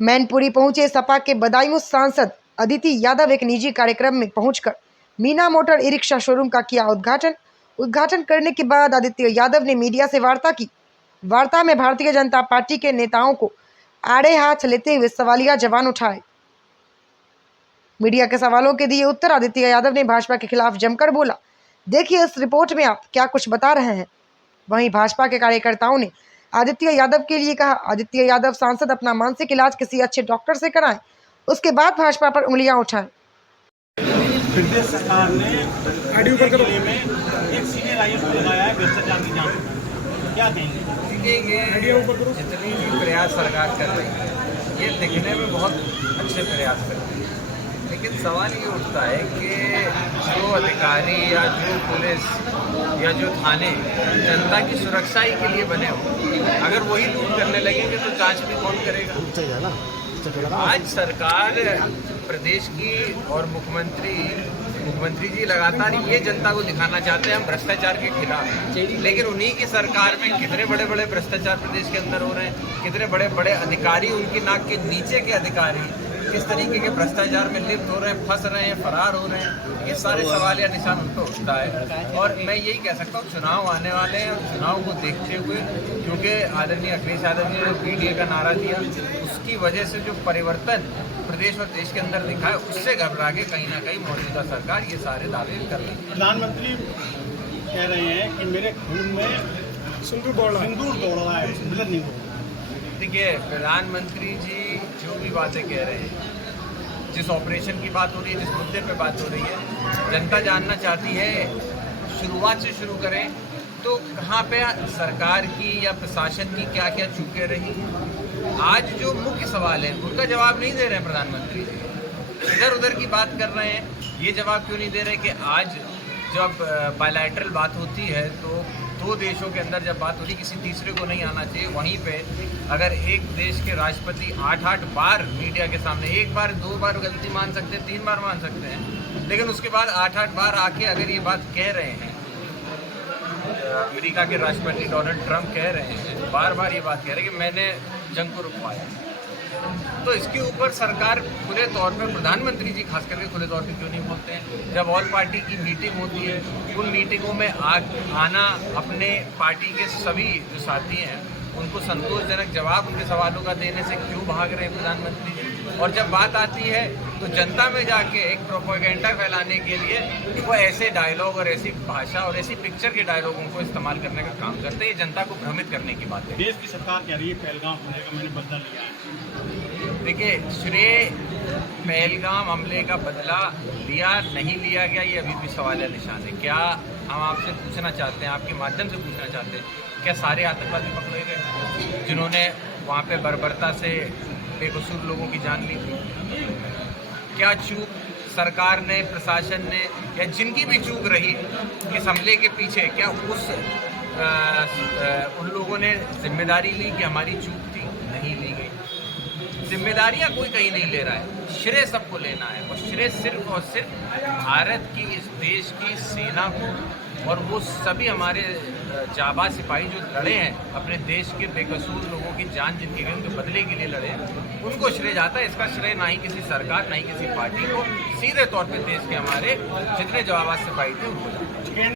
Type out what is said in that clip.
मैनपुरी पहुंचे सपा के बदायूं सांसद अदिति यादव एक निजी कार्यक्रम में पहुंचकर Meena motor e rickshaw showroom का किया उद्घाटन करने के बाद आदित्य यादव ने मीडिया से वार्ता की। वार्ता में भारतीय जनता पार्टी के नेताओं को आड़े हाथ लेते हुए सवालिया जवाब उठाए। मीडिया के सवालों के दिए उत्तर आदित्य यादव ने भाजपा के खिलाफ जमकर बोला। देखिए इस रिपोर्ट में आप क्या कुछ बता रहे हैं। वहीं भाजपा के कार्यकर्ताओं ने आदित्य यादव के लिए कहा, आदित्य यादव सांसद अपना मानसिक इलाज किसी अच्छे डॉक्टर से कराएं, उसके बाद भाजपा पर उंगलियां उठाएं। प्रदेश सरकार ने जिले में एक सीनियर आईएएस को लगाया है भ्रष्टाचार की जांच, क्या कहेंगे? जितनी भी प्रयास सरकार कर रही है ये दिखने में बहुत अच्छे प्रयास कर रही है, लेकिन सवाल ये उठता है कि जो अधिकारी या जो पुलिस या जो थाने जनता की सुरक्षा ही के लिए बने हो, अगर वही लूट करने लगेंगे तो जांच भी कौन करेगा? आज सरकार प्रदेश की और मुख्यमंत्री जी लगातार ये जनता को दिखाना चाहते हैं हम भ्रष्टाचार के खिलाफ, लेकिन उन्हीं की सरकार में कितने बड़े बड़े भ्रष्टाचार प्रदेश के अंदर हो रहे हैं, कितने बड़े बड़े अधिकारी, उनकी नाक के नीचे के अधिकारी किस तरीके के भ्रष्टाचार में लिप्त हो रहे हैं, फंस रहे हैं, फरार हो रहे हैं। ये सारे सवाल या निशान उन पर उठता है और मैं यही कह सकता हूँ चुनाव आने वाले हैं और चुनाव को देखते हुए, क्योंकि आदरणीय अखिलेश यादव जी ने पीडीए का नारा दिया, उसकी वजह से जो परिवर्तन प्रदेश और देश के अंदर दिखा है उससे घबरा के कहीं ना कहीं मौजूदा सरकार ये सारे दावे कर रही है। प्रधानमंत्री कह रहे हैं कि मेरे खून में सिंदूर दौड़ रहा है, ब्लड नहीं हो रहा। देखिए प्रधानमंत्री जी जो भी बातें कह रहे हैं, जिस ऑपरेशन की बात हो रही है, जिस मुद्दे पे बात हो रही है, जनता जानना चाहती है शुरुआत से शुरू करें तो कहाँ पे सरकार की या प्रशासन की क्या क्या चूकें रही। आज जो मुख्य सवाल है उनका जवाब नहीं दे रहे हैं प्रधानमंत्री जी, इधर उधर की बात कर रहे हैं। ये जवाब क्यों नहीं दे रहे कि आज जब बायलैटरल बात होती है तो दो देशों के अंदर जब बात होती है किसी तीसरे को नहीं आना चाहिए। वहीं पे अगर एक देश के राष्ट्रपति 8-8 बार मीडिया के सामने, एक बार 2 बार गलती मान सकते हैं, 3 बार मान सकते हैं, लेकिन उसके बाद 8-8 बार आके अगर ये बात कह रहे हैं, अमेरिका के राष्ट्रपति डोनाल्ड ट्रंप कह रहे हैं, बार बार ये बात कह रहे हैं कि मैंने जंग को रुकवाया, तो इसके ऊपर सरकार खुले तौर पे, प्रधानमंत्री जी खास करके खुले तौर पे क्यों नहीं बोलते हैं? जब ऑल पार्टी की मीटिंग होती है उन मीटिंगों में आना, अपने पार्टी के सभी जो साथी हैं उनको संतोषजनक जवाब उनके सवालों का देने से क्यों भाग रहे हैं प्रधानमंत्री जी? और जब बात आती है तो जनता में जाके एक प्रोपेगेंडा फैलाने के लिए वो ऐसे डायलॉग और ऐसी भाषा और ऐसी पिक्चर के डायलॉगों को इस्तेमाल करने का काम करते हैं। ये जनता को भ्रमित करने की बात है। देश की सरकार कह रही है पहलगाम हमले का मैंने बदला लिया है। देखिए श्रेय पहलगाम हमले का बदला लिया नहीं लिया गया ये अभी भी सवाल है, निशान है। क्या हम आपसे पूछना चाहते हैं, आपके माध्यम से पूछना चाहते हैं, क्या सारे आतंकवादी पकड़े गए जिन्होंने वहाँ पे बर्बरता से बेकसूर लोगों की जान ली थी? क्या चूक सरकार ने, प्रशासन ने, या जिनकी भी चूक रही इस हमले के पीछे, क्या उन लोगों ने जिम्मेदारी ली कि हमारी चूक थी? नहीं ली गई। जिम्मेदारियां कोई कहीं नहीं ले रहा है, श्रेय सबको लेना है और श्रेय सिर्फ और सिर्फ भारत की, इस देश की सेना को और वो सभी हमारे जाबाज सिपाही जो लड़े हैं अपने देश के बेकसूर लोगों की जान जिनकी गई उनके बदले के लिए लड़े हैं, उनको श्रेय जाता है। इसका श्रेय ना ही किसी सरकार, ना ही किसी पार्टी को, सीधे तौर पे देश के हमारे जितने जाबाज सिपाही थे उनको जाता है।